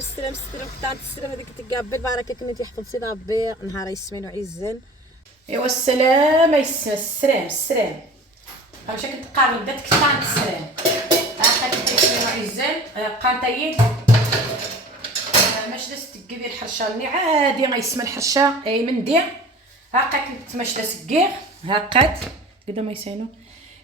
السلام قطعة السلام هذيك تقابل البركة كنتي حفظتي ربي نهار يسمين وعزن. ايوا السلام السلام السلام واش كنت قارب بدات قطعة السلام هاكا كنتي يسمين وعزن قانتايد ماش داز تقي الحرشه اللي عادي ما يسمى الحرشه اي من دير هاكا كنت ماش داز كير هاقات قدا ما يسينو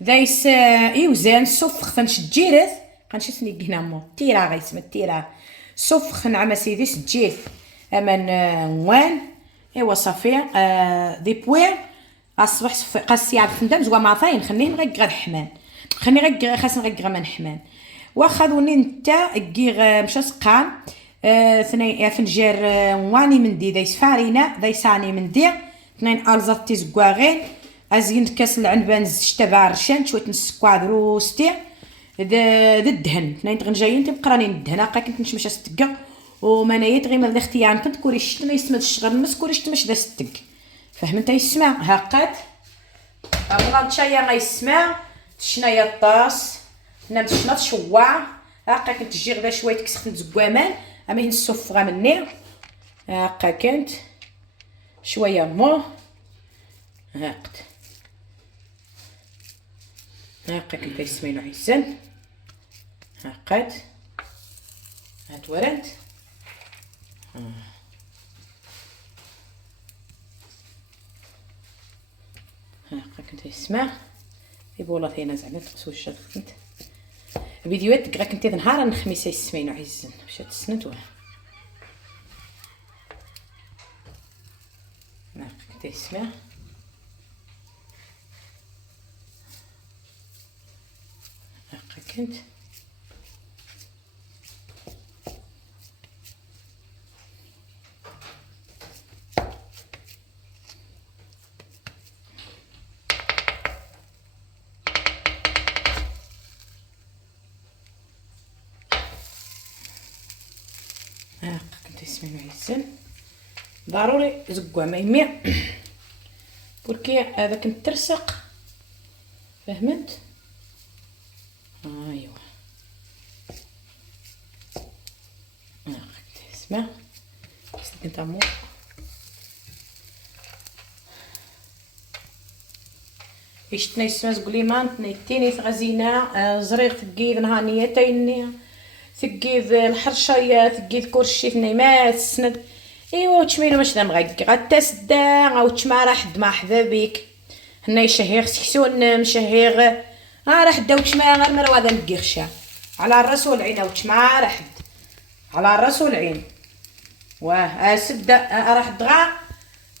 دايس ايوزان سوفخ فنشد جيرث قنشي سني هنا مو تيرا غيسمى التيرا سوفخ نعم سيدي سجيل امان وان ايوا صافي دي بوير اصبح قاسي على الفندم زوا معطاين خليه غير الحمان خليني غير خاصني غير من حمان واخذوني نتا كيغ مشى سقان ثنين فنجر واني من دي دايس فارينه دايساني من دي اثنين الزاتي زكواغين ازين كاس العنبان زشتا رشان شويه نسكوا دروستي الدهن اثنين غنجايين تبقراني الدهن هكا كنت نمشي ستقع ومنايت غير من الاختيار كنت كوري شت ما يسمى الشغل مس كوري شت مش دا ستق فهمت يسمع هاقات بغا نتشايا غيسمع شنايا الطاس نمت شنط شواع هاكا كنت تجي غدا شويه كسخت زكوامان اما نصفغا مني هاكا كنت شويه مو هاقت هاكا كنت يسمينو عزن هاقات هات ورنت هاكا كنت يسمع يبولا ثينا زعما تقسو الشاد خدمت فيديوهات كرا كنتي نهار الخميس يسمينو عزن مشات السنت واه هاكا كنت يسمع هاكا كنت هاكا كنت يسمينو عزن ضروري زكوا ما يميع بوركي هذا كنت ترسق فهمت ايوا كنت اسمع كنت امو اشتني سماز قليمان تنيتيني غزينه زريق تقيد نهانيه تيني ثقيد الحرشيه ثقيد كرشي ثنيمات السند ايوا تشميلو باش نمغيك غتسدا او تشمارا حد ما حذا بيك هنا يشهيغ سكسون مشهيغ راه حدا وتشمارا غير مروا هذا نقيخشا على الراس والعين او تشمارا حد على الراس والعين واه سدا راه حد غا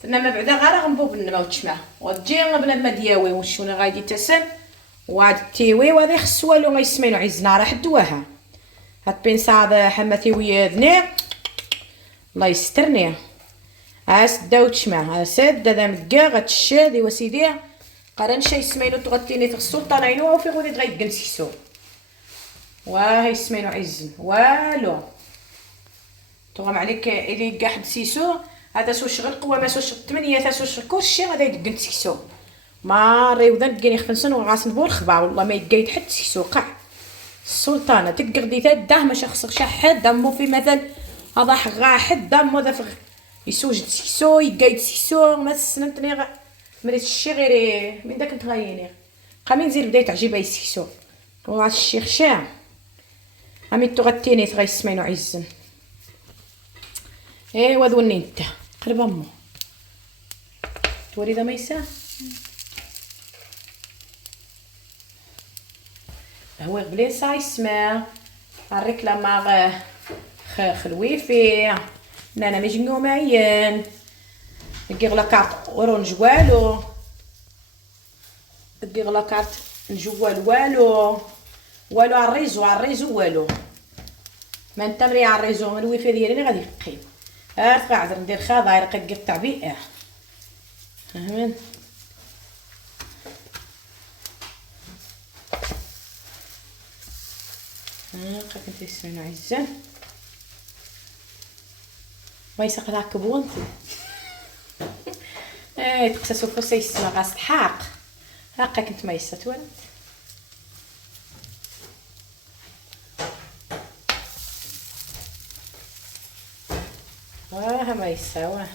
انما بعدا غير غنبوب النما وتشما وتجي بنادم دياوي وشونا غادي تسم وهاد التيوي وهذا خص والو غيسمينو عزنا راه حد واها هاد بينصاد حماتي وياذني الله يسترني سدا وتشمع سد هذا مكا غتشادي وسيدي قران شي سمينو تغطيني في السلطانه عينو وفي غادي تغيق نسيسو واه يسمينو عزن والو تغم عليك اللي قاحد سيسو هذا سو شغل قوه ما سوش 8 تا سوش كلشي غادي يدق نسيسو ما ريودا نكيني خفنسن وغاسن بور خبا والله ما يقيد حد سيسو قاع السلطانه تقردي تداه ما شخص شحد دمو في مثل هذا حغا حد دمو ذا فغ يسوجد سيسو يقايد سيسو ما سنتني مريت الشي غير من داك نتغيني قامي نزيد بدايت عجيبه يسيسو وعاد الشيخ شاع امي تغتيني تغي سمينو عزن ايوا ذوني انت قرب امو توري ذا ميسا هو قبلين سا يسمع عريك لما خلويفي نانا ميجنو معين نقيغ لا كارت اورانج والو نقيغ لا كارت الجوال والو عالريزو والو ما نتمري عالريزو الويفي ديالي غادي يقيم قاعد ندير خضاير قيق التعبئه فهمت هاكا كنت يسمعنا عزان ما يساق ذاك بونتي تقسسو فوسا يسمع غاس الحاق هاكا كنت ما يسات ولد واه ما يساواه.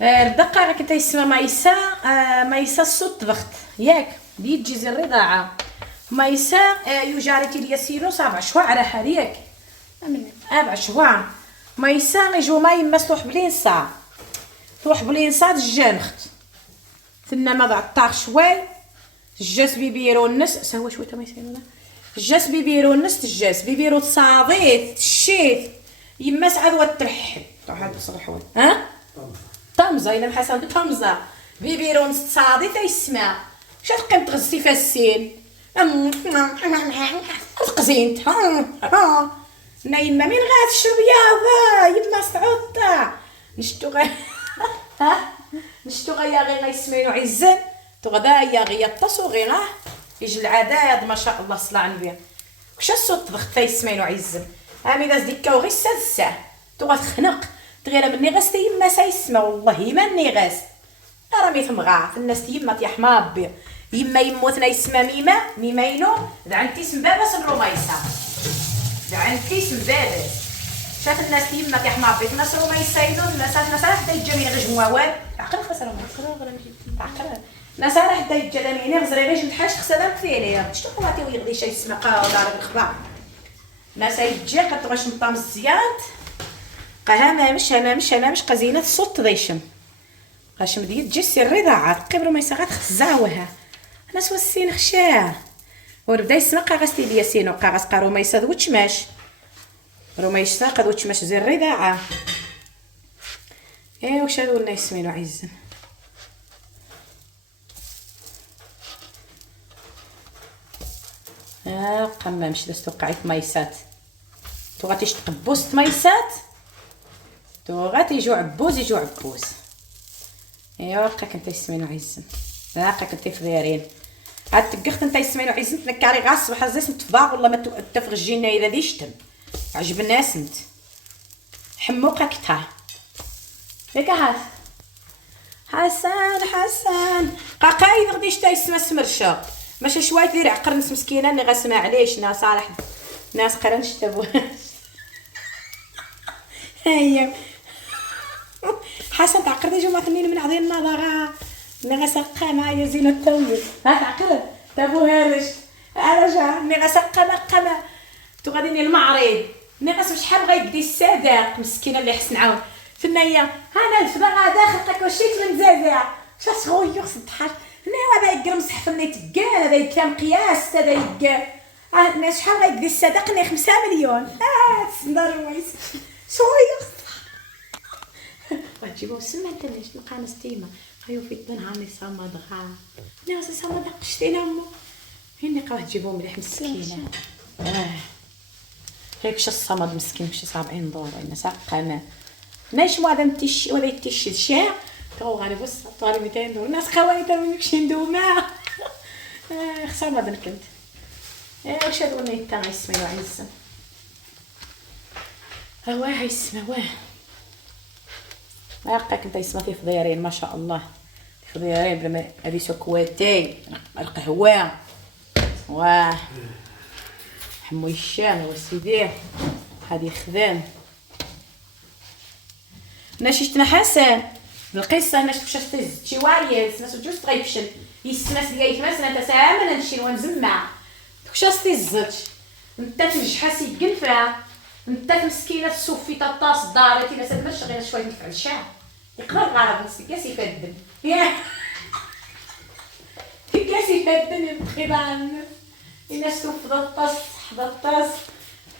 الدقة راك انت يسمى مايسا الصوت ضغط ياك بيد جيزي الرضاعة مايسا يجارتي اليسيرو 7 شواع راه هذيك 4 شواع مايسا يجو ما يمس تروح بلينصا تروح بلينصا الجانخت ثنا ما ضعطاغ شوي الجاس بيبيرو النس سوا شوي تا ما يسالونا الجاس بيبيرو النس الجاس بيبيرو تصاضيت الشيت يمس عاد ترحل هاد بصراحه ها طمزه الا محسن طمزه بيبيرو تصاضي تيسمع شا تقيم تغزتي في السين تقزينت نايمه من غاد الشرياضه يما سعوده نشتو غير نشتو غير يسمعوا عزن تغدا يا غيا التصوغي يجي العداد ما شاء الله صلى على النبي واش الصوت ضغط يسمعوا عزن امي داز ديكا وغي السادسه تغتخنق تغير مني غاس يما سيسمع والله ماني غاس راه ميتمغا الناس يما طيح مابي يما يموتنا يسمى ميمينو دعنتي اسم باباس الروميسا دعنتي اسم باباس شاف الناس يما طيح مابي الناس روميسا يدو الناس راه دا يجي غير جموال عقل خسر عقل الناس راه دا يجي داني غزري غير نحاش خسر فيني شتو خواتي ويغدي شي يسمى قاوله بالخبا الناس يجي كتغش نطام الزيات همامش قزينه الصوت ضيشم غاشم ديال تجي الرضاعه قبل ما يسغات خزاوها انا سوا السين خشاه وبدا يسمع قاغستي ليا سينو قاغس قارو ما يساد وتشماش روميش قد وتشماش زي الرضاعه واش هادو لنا يسمينو عزن قمامش دازتو قاعد مايسات تو غاتيش تقبوس مايسات تو غاتي يجو عبوز هاكا انت يسمينو عزن هاكا انت فدارين عاد تقخت انت يسمينو عزن تنكاري غا الصباح زيت نتفضاغ ولا ما تفرجينا الا ديشتم عجب الناس انت حموقه كتا ياك حسن قاقايد غدي شتا يسمى سمرشه ماشي شويه دير عقر ناس مسكينه اللي غاسمع عليش ناس صالح ناس قرن شتبو هيا حسن تعقر ديجو ما ثنين من عضي النظره اللي غسقه معايا زينه التويل تعقر تابو هارش ارجع اللي غسقه نقمه تو غادي المعرض ناقص شحال بغا يدي الصداق مسكينه اللي حسن عاون فنيا انا الفضا داخل طاك وشيت من زازع شاش خويا خص الضحك هنا هذا يقرم صح فني تقال هذا يكلم قياس هذا يق ما شحال غيدي الصداق ني 5 مليون تصدر ويس شويه غتجيبو سما انت ليش نلقى ستيمه خيو في الدنها ني صامد غا ناس صامد قشتينا امو هني قاو تجيبو مليح مسكينه هيك شي الصمد مسكين شي 70 دولار الناس قامه ناش ما دام تيشي ولا يتيشي الشاع تو غادي بص طاري 200 دولار الناس خواني تا نمشي ندوما خسر ما كنت واش هادو اللي تا يسمعوا عزه واه يسمع هاكاك انت يسمع في فضيارين ما شاء الله فضيارين بلا هذي سكواتي القهوه واه حمو الشام وسيدي هادي خدام ناشيتنا حسن القصه ناش فاش تز شي وايس ناس جوج غيفشل يسناس ليا يتمسنا تسامنا نمشي ونزمع واش تزتش انت تنجحاسي قلفه انت مسكينه السوفي طاطاس دارتي ما سدمش غير شويه نفع الشعر يقرا الغرض نسكاس يفدن يا كاس يفدن بخيبان الناس توفض الطاس حضرطاس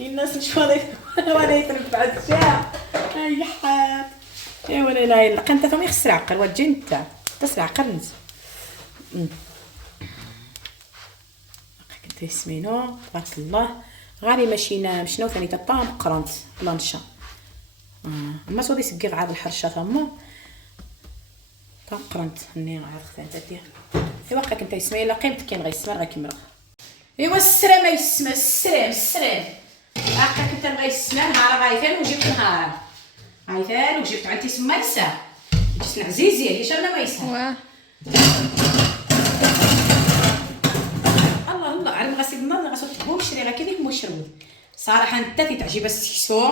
الناس مش ولا يتنفع الشعر اي حات اي ولا لا الا انت فهم يخسر عقل وتجي انت تسرع عقل نز كنت يسمينو تبارك الله غالي مشينا ثاني تطام قرنت بلانشا ما سودي سقيق عاد الحرشه ثما قرنت هني عاد خدات ديال ايوا كنت يسمي لا قيمتك كاين غيسمر غيكمل ايوا السلام يسمى السلام هكا كنت بغا يسمى نهار غايثان وجبت نهار عيثان وجبت عندي سميسه جسنا عزيزي هي شرنا ما يسهل. الله الله على غاسي النار غاسو تبوم شري غا كيف مشروب صراحه انت تعجب السكسو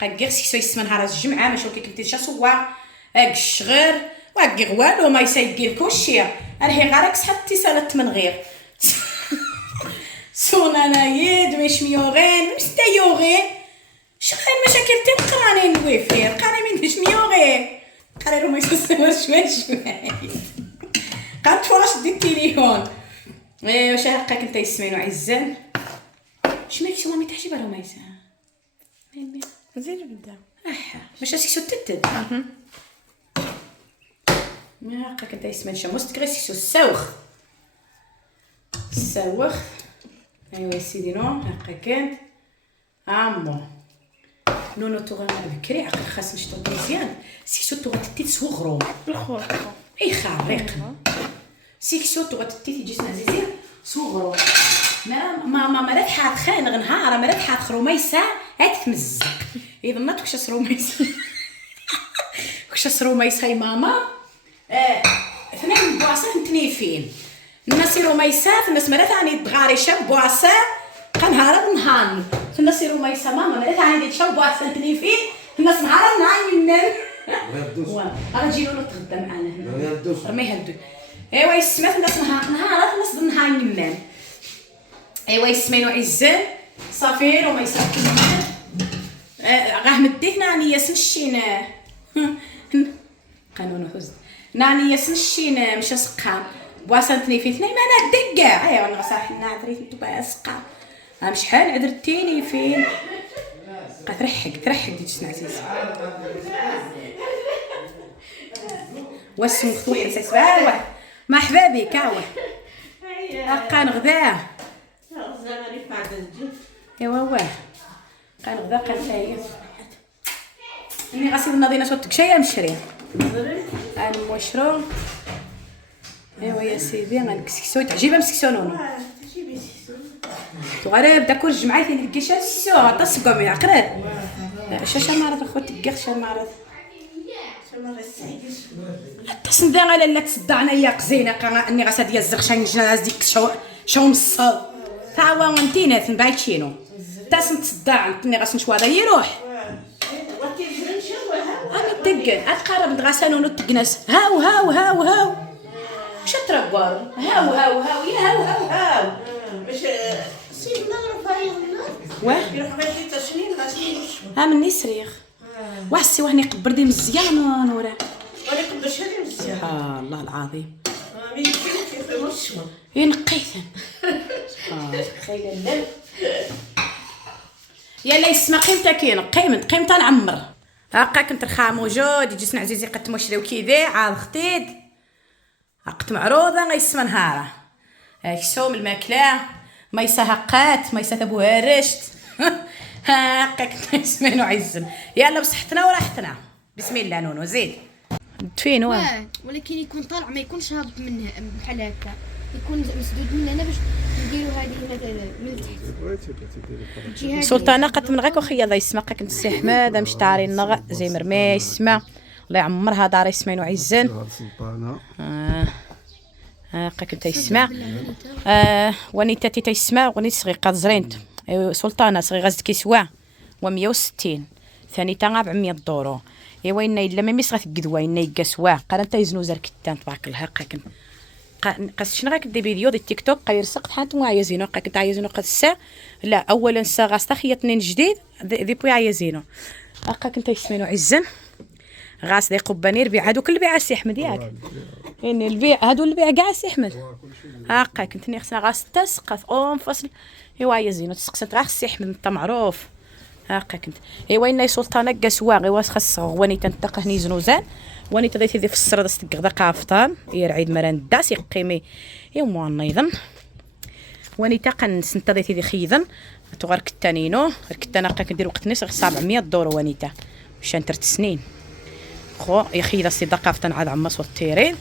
قاكير سكسو يسمى نهار الجمعه ما شو كنتي شاسوا الشغير واكي والو ما يسيقي كلشي راهي غارك حتى سالت من غير سونانايد مش ميوغين مش تايوغين شغل مشاكل تبقراني الويفير قاري من دش ميوغي قاري رو ما يسمى شوي قالت فواش دي التليفون واش هكاك انت يسمينو عزان شمال شو مامي تعجب لهم عزان زين بدا باش سيسو تتد ما هكاك انت يسمين شو مستغري سيسو الساوخ ايوا يا سيدي نو هكا كانت امو نونو توغا بكري عقل خاص نشطو مزيان سيسو توغا تتي صغرو الخوخ اي خارق سيكسو توغا تتي جسنا عزيزي صغرو ما مرات حات خانغ نهار مرات حات خروميسه تمزق اذا ما تكش سروميسه كش سروميسه ماما اثنين بواصه تنيفين الناس روميسه الناس مرات اني تغاري شاب بواصه كنهار نهان الناس روميسه ماما مرات اني شاب بواصه تنيفين الناس نهار نهان منن غنجي له تغدا معنا هنا رمي هدو ايوا يسمعت الناس نهار الناس نهان منن ايوا يسمينو عزان صافي وما يسكن غاه مديت ناني يسنشين قانون حزن ناني يسنشين مش سقام بواسنتني في اثنين ما انا دقه ايوا انا صاحي نادري تبقى سقام شحال عذرتيني فين ترحق ديتنا عزيز واسم مفتوح سباوه ما حبابي كاوه كان غداه ايوا واه كان غدا كان تايف اني غاسي ناضينا صوتك شي مشري انا مشروع ايوا يا سيدي غنكسكسو تعجبها مسكسو نونو تغرب داكور الجمعه فين الكيشا سيسو عطاسكو من عقرات شاشه مرات اخوتك غير شمارات تصندى على لا تصدعنا يا قزينه اني غاسا ديال الزغشان جاز ديك شو مصل تاوا انتينا تنبايتشينو تاسن تصدع اني غاس نشوا هذا يروح انا تقن اتقرب دغاسانو نتقنس هاو واش تربر هاو يا هاو باش سيدنا رفايقنا واه يروح غير تشنين غاسين مني سريغ وحسي وهني قبر دي مزيان نورا وانا قبر شادي مزيان الله العظيم كيف مشوا ينقيثن خيل الليل يلا يسمى قيمة نعمر هاكا كنت رخا موجود يجيسنا عزيزي قد مشري وكيدي عاد ختيد قد معروضه غيسمى نهاره كسوم الماكله ما يسهقات ما يسثبوها رشت هاكا كنت يسمينو عزم يلا بصحتنا وراحتنا بسم الله نونو زيد فين ولكن يكون طالع ما يكونش هابط منها بحال هكا يكون مسدود من هنا باش نديرو هذه من التحت سلطانه قد من غاك وخيا الله يسمى كنت السي حماد مش تاري النغ زي مرمي يسمى الله يعمرها دار يسمينو عزن سلطانه هاكا كنت يسمع ونيتاتي تيسمع ونيت صغير قاد زرينت سلطانه صغير غاز كيسوا و160 ثاني تا 400 دورو ايوا إنا الا ما ميس غتقدوا إنا يقاسوا قال نتا يزنو زر كتان تبارك الله هاكا كن قاس شنو غاك دي فيديو دي تيك توك قاير سقط حانت معايزينو هاكا كنت عايزينو قاد الساعه لا اولا سا غاس تخيطنين جديد دي بوي عايزينو هاكا كنت يسمينو عزن غاس دي قباني ربيع هادوك البيع السي احمد ياك يعني البيع هادو البيع كاع السي احمد هاكا كنت نخسنا غاس تسقط اون فصل ايوا عايزينو تسقسات غاس السي احمد انت معروف هاكا كنت ايوا إنا سلطانه كاسوا ايوا خاص غواني تنتقه هني زنوزان واني تديتي في السر داس غدا قافطان يرعيد مران داس يقيمي يوم نيضن واني تاقن سنتديتي دي خيضن تغار كتانينو الكتانه كندير وقت نص 700 دورو وانيتا مشان 3 سنين خو يا خيدا سي دقافتن عاد عما صوت تيرين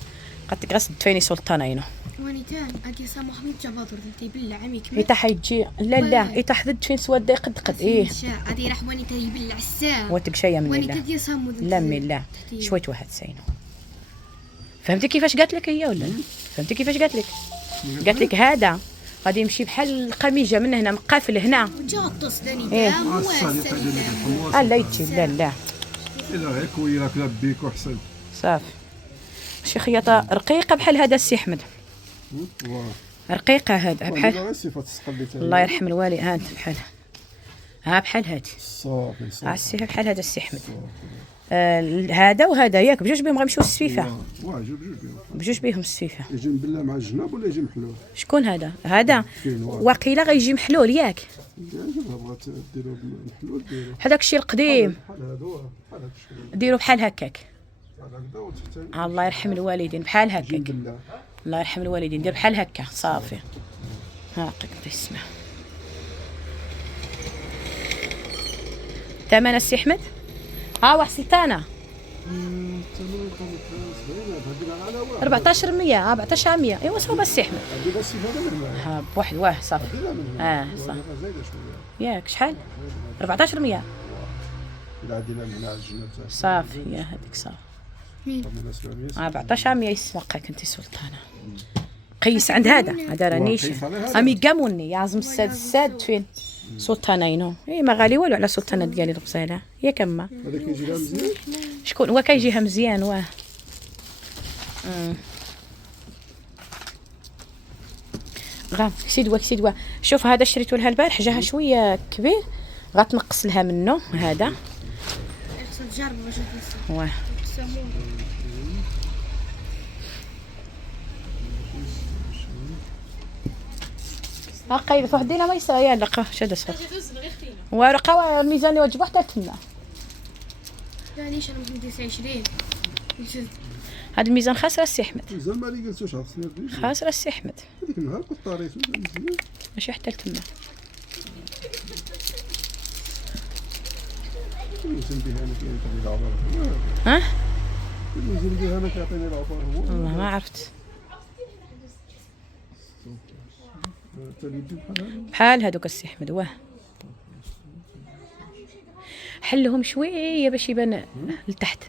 قد تقاس دفيني سلطانينو واني تان ادي سامو حميد جابادور انتي بالله عمي كمل إيتا حيجي لا إيتا حدد فين سواد قد إيه ادي راح واني تاي بالله عسام واتك شيء من واني الله تدي سامو لا من الله شوية واحد سينو. فهمتي كيفاش قالت لك هي ولا؟ فهمتي كيفاش قالت لك؟ قالت لك هذا غادي يمشي بحال القميجه من هنا مقافل هنا. جا غطس داني إيه. دام لا يجي لا الا هيك وياك لبيك وحسن صافي. شي خياطه رقيقه بحال هذا السي احمد، رقيقه هذا بحال الله يرحم الوالي. هاد بحال بحال هادي صافي عسيها بحال هذا السي احمد. هذا وهذا ياك بجوج بهم غيمشيو للسفيفه. واه بجوج بهم السفيفه. يجي بالله مع الجناب ولا يجي محلول؟ شكون هذا واقيلا غيجي محلول ياك. بغات ديرو محلول ديرو بحال داك الشيء القديم بحال هادو بحال هاد الشيء ديروا بحال هكاك. بحال هكذا وتحتاج الله يرحم الوالدين بحال هكاك. بالله الله يرحم الوالدين دير بحال هكا صافي. هاقك تسمع ثمن السي احمد. واحد سلطانه 1400 1400 ايوا صوب السي احمد بواحد واه صافي. صافي ياك شحال 1400 صافي يا هذيك صافي 1400 يسمقك انت سلطانه. قيس عند هذا رانيش امي قاموني يعزم الساد فين سلطانينو. اي ما غالي والو على سلطانه ديالي الغزاله يا كما هذا كيجي لها مزيان. شكون هو كيجيها مزيان واه. كسيدوا شوف هذا شريته لها البارح جاها شويه كبير غتنقص لها منه هذا واه. قايله فواحد دينا ما يسا يا لقى شاد صفر ورقه الميزان يوجب حتى تما. يعني انا ممكن 29 هذا الميزان خاسر السي احمد. مازال ما لي قلتوش خاصني خاسر السي احمد هذيك النهار كنت طاريتو مزيان ماشي حتى تما. الميزان بها انا كيعطيني العبار. الميزان بها انا كيعطيني العبار هو والله ما عرفت. بحال هذوك السي احمد واه. حلهم شويه باش يبان لتحت.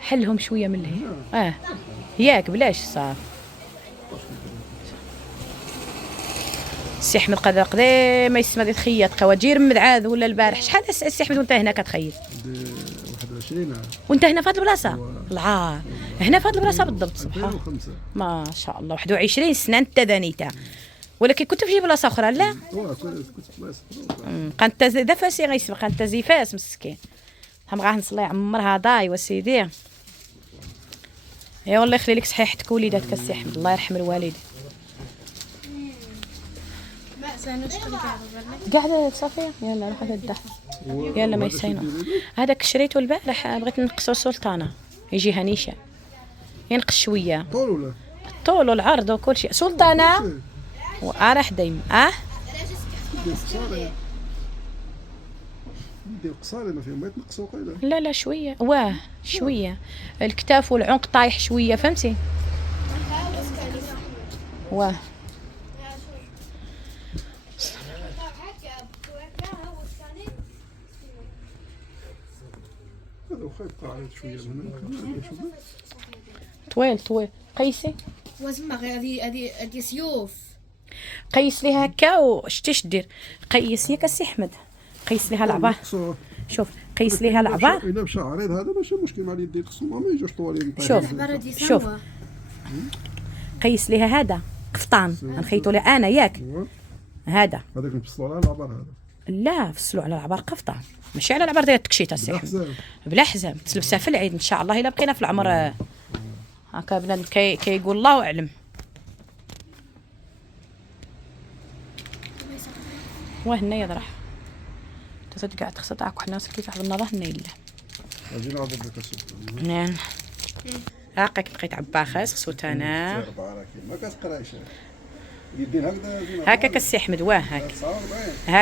حلهم شويه من لهي ياك بلاش صافي. السي احمد قدا ما يسمى دي تخيط قواجير مدعاذ ولا البارح شحال السي احمد وانت هنا كتخيط 21 عام وانت هنا في هذه البلاصه العار هنا في هذه البلاصه بالضبط. سبحان 2005 ما شاء الله 21 سنه انت دانيتها. ولكن كنت في شي بلاصه اخرى لا كنت في بلاصه اخرى. كانت دفاسي غيسبق كانت زيفاس مسكين هم غا نصلي عمرها ضاي وسيدي. يا والله يخلي لك صحيحتك وليداتك السي احمد الله يرحم الوالدين. قاعده صافيه يلا روح هكا يلا ما يسينوا. هذاك شريته البارح بغيت نقصو سلطانه يجي هنيشه ينقص شويه طول ولا الطول والعرض وكل شيء سلطانه وراح دايما ندير قصاري ما فيهم ما يتنقصوا قيله. لا شويه واه شويه الكتاف والعنق طايح شويه فهمتي واه. هذا واخا يبقى عاد شويه من هنا طويل قيسي وزما غير هذه سيوف قيس ليها هكا وشتيش دير قيس ياك السي احمد قيس ليها العبار. شوف قيس ليها العبار الا مشى عريض هذا ماشي مشكل مع اليدين خصهم ما يجوش طوالين. شوف قيس ليها هذا قفطان نخيطو لها انا ياك هذا هذاك نفصلوا على العبار هذا لا فصلوا على العبار قفطان ماشي على العبار ديال التكشيته السي احمد بلا حزام تلبسها في العيد ان شاء الله الا بقينا في العمر هكا بنادم كيقول الله اعلم. وهنا يضرح تزيد قاعد تخصطعك وحنا سكيت واحد النظر هنا يلا اجي نعبر لك السلطان. نعم هاكاك بقيت عباخاس سلطانه ما كتقرايش يدين هكذا هكاك السي احمد واه هاك